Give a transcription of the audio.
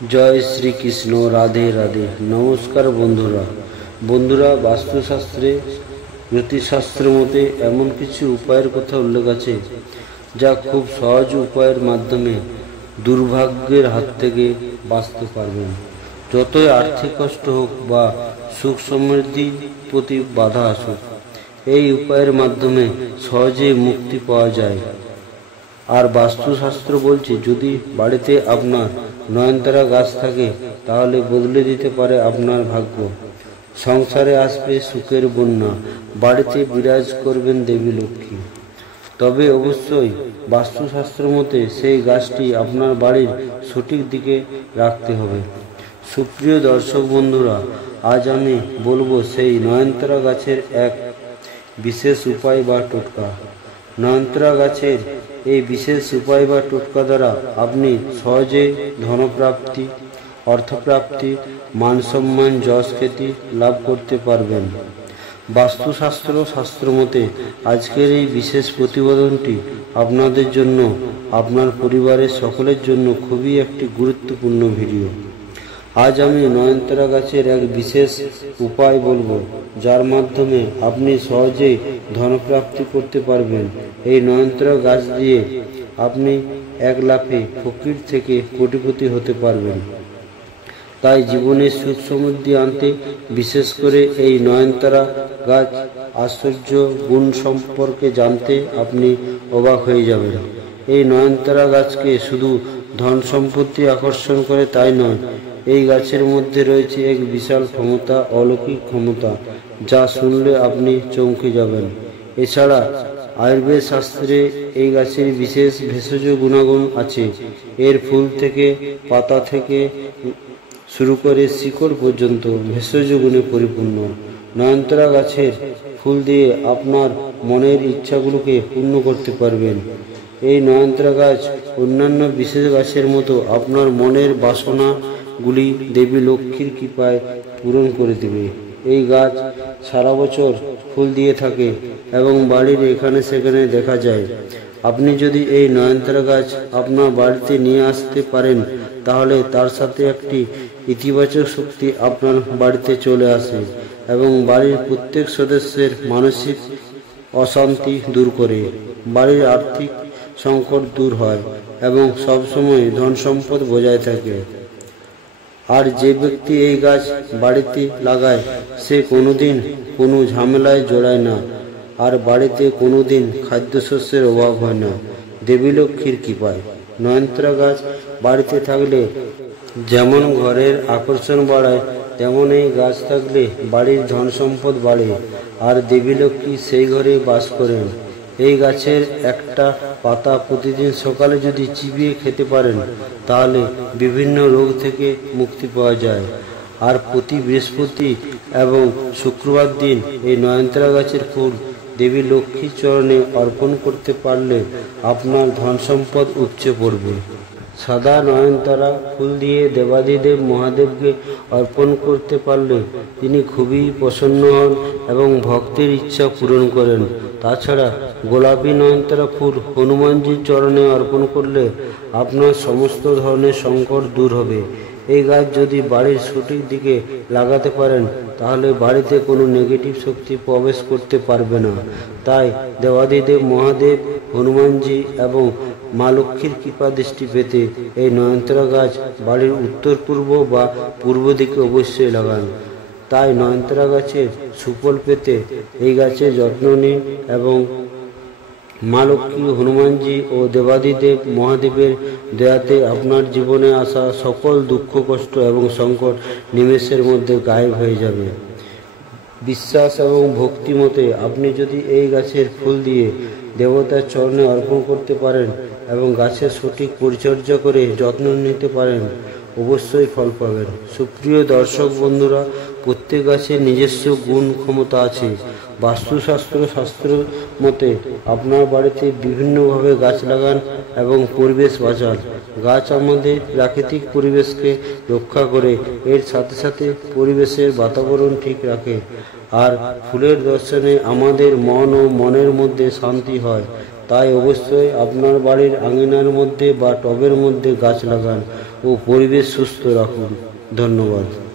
জয় শ্রীকৃষ্ণ। রাধে রাধে। নমস্কার বন্ধুরা বাস্তুশাস্ত্রে জ্যোতিষশাস্ত্র মতে এমন কিছু উপায়ের কথা উল্লেখ আছে যা খুব সহজ উপায়ের মাধ্যমে দুর্ভাগ্যের হাত থেকে বাঁচতে পারবেন। যতই আর্থিক কষ্ট হোক বা সুখ সমৃদ্ধির প্রতি বাধা আসুক, এই উপায়ের মাধ্যমে সহজেই মুক্তি পাওয়া যায়। আর বাস্তুশাস্ত্র বলছে, যদি বাড়িতে আপনার নয়নতারা গাছ থাকে তাহলে বদলে দিতে পারে আপনার ভাগ্য। সংসারে আসবে সুখের বন্যা, বাড়িতে বিরাজ করবেন দেবী লক্ষ্মী। তবে অবশ্যই বাস্তুশাস্ত্র মতে সেই গাছটি আপনার বাড়ির সঠিক দিকে রাখতে হবে। সুপ্রিয় দর্শক বন্ধুরা, আজ আমি বলবো সেই নয়নতারা গাছের এক বিশেষ উপায় বা টোটকা। নয়নতারা গাছের এই বিশেষ উপায় বা টোটকা দ্বারা আপনি সহজে ধনপ্রাপ্তি, অর্থপ্রাপ্তি, মান সম্মান, যশ খ্যাতি লাভ করতে পারবেন। শাস্ত্র মতে আজকের এই বিশেষ প্রতিবেদনটি আপনাদের জন্য, আপনার পরিবারের সকলের জন্য খুবই একটি গুরুত্বপূর্ণ ভিডিও। আজ আমি নয়নতারা গাছের এক বিশেষ উপায় বলবো, যার মাধ্যমে আপনি সহজেই ধনপ্রাপ্তি করতে পারবেন। এই নয়নতারা গাছ দিয়ে আপনি এক লাফে ফকির থেকে কোটিপতি হতে পারবেন। তাই জীবনে সুখ সমৃদ্ধি আনতে বিশেষ করে এই নয়নতারা গাছ আশ্চর্য গুণ সম্পর্কে জানতে আপনি অবাক হয়ে যাবেন। এই নয়নতারা গাছকে শুধু ধন সম্পত্তি আকর্ষণ করে তাই নয়, এই গাছের মধ্যে রয়েছে এক বিশাল ক্ষমতা, অলৌকিক ক্ষমতা, যা শুনলে আপনি চমকে যাবেন। এছাড়া আয়ুর্বেদ শাস্ত্রে এই গাছের বিশেষ ভেষজ গুণাগুণ আছে। এর ফুল থেকে, পাতা থেকে শুরু করে শিকড় পর্যন্ত ভেষজ গুণে পরিপূর্ণ। নয়নতারা গাছের ফুল দিয়ে আপনার মনের ইচ্ছাগুলোকে পূর্ণ করতে পারবেন। এই নয়নতারা গাছ অন্যান্য বিশেষ গাছের মতো আপনার মনের বাসনাগুলি দেবী লক্ষ্মীর কৃপায় পূরণ করে দেবে। এই গাছ সারা বছর ফুল দিয়ে থাকে এবং বাড়ির এখানে সেখানে দেখা যায়। আপনি যদি এই নয়নতারা গাছ আপনার বাড়িতে নিয়ে আসতে পারেন, তাহলে তার সাথে একটি ইতিবাচক শক্তি আপনার বাড়িতে চলে আসে এবং বাড়ির প্রত্যেক সদস্যের মানসিক অশান্তি দূর করে, বাড়ির আর্থিক সংকট দূর হয় এবং সবসময় ধন সম্পদ বজায় থাকে। আর যে ব্যক্তি এই গাছ বাড়িতে লাগায়, সে কোনোদিন কোনো ঝামেলায় জড়ায় না, আর বাড়িতে কোনোদিন খাদ্যশস্যের অভাব হয় না দেবী লক্ষ্মীর কৃপায়। নয়নতারা গাছ বাড়িতে থাকলে যেমন ঘরের আকর্ষণ বাড়ায়, তেমন এই গাছ থাকলে বাড়ির ধন সম্পদ বাড়ে আর দেবী লক্ষ্মী সেই ঘরে বাস করেন। এই গাছের একটা পাতা প্রতিদিন সকালে যদি চিবিয়ে খেতে পারেন, তাহলে বিভিন্ন রোগ থেকে মুক্তি পাওয়া যায়। আর প্রতি বৃহস্পতি এবং শুক্রবার দিন এই নয়নতারা গাছের ফুল দেবী লক্ষ্মীর চরণে অর্পণ করতে পারলে আপনার ধন সম্পদ উপচে পড়বে। সাদা নয়নতারা ফুল দিয়ে দেবাদিদেব মহাদেবকে অর্পণ করতে পারলে তিনি খুবই প্রসন্ন হন এবং ভক্তের ইচ্ছা পূরণ করেন। তাছাড়া গোলাপি নয়নতারা ফুল হনুমানজির চরণে অর্পণ করলে আপনার সমস্ত ধরনের সংকট দূর হবে। এই গাছ যদি বাড়ির সঠিক দিকে লাগাতে পারেন, তাহলে বাড়িতে কোনো নেগেটিভ শক্তি প্রবেশ করতে পারবে না। তাই দেবাদিদেব মহাদেব, হনুমানজি এবং মা লক্ষ্মীর কৃপা দৃষ্টি পেতে এই নয়নতারা গাছ বাড়ির উত্তর পূর্ব বা পূর্ব দিকে অবশ্যই লাগান। তাই নয়নতারা গাছের সুফল পেতে এই গাছের যত্ন নিন এবং মা লক্ষ্মী, হনুমানজি ও দেবাদিদেব মহাদেবের দয়াতে আপনার জীবনে আসা সকল দুঃখ, কষ্ট এবং সংকট নিমেষের মধ্যে গায়েব হয়ে যাবে। বিশ্বাস এবং ভক্তি মতে আপনি যদি এই গাছের ফুল দিয়ে দেবতার চরণে অর্পণ করতে পারেন এবং গাছের সঠিক পরিচর্যা করে যত্ন নিতে পারেন, অবশ্যই ফল পাবেন। সুপ্রিয় দর্শক বন্ধুরা, প্রত্যেক গাছের নিজস্ব গুণ ক্ষমতা আছে। শাস্ত্র মতে আপনার বাড়িতে বিভিন্নভাবে গাছ লাগান এবং পরিবেশ বাঁচান। গাছ আমাদের প্রাকৃতিক পরিবেশকে রক্ষা করে, এর সাথে সাথে পরিবেশের বাতাবরণ ঠিক রাখে। আর ফুলের দর্শনে আমাদের মন ও মনের মধ্যে শান্তি হয়। তাই অবশ্যই আপনার বাড়ির আঙিনার মধ্যে বা টবের মধ্যে গাছ লাগান। ও পরিবেশ সুস্থ রাখুন। ধন্যবাদ।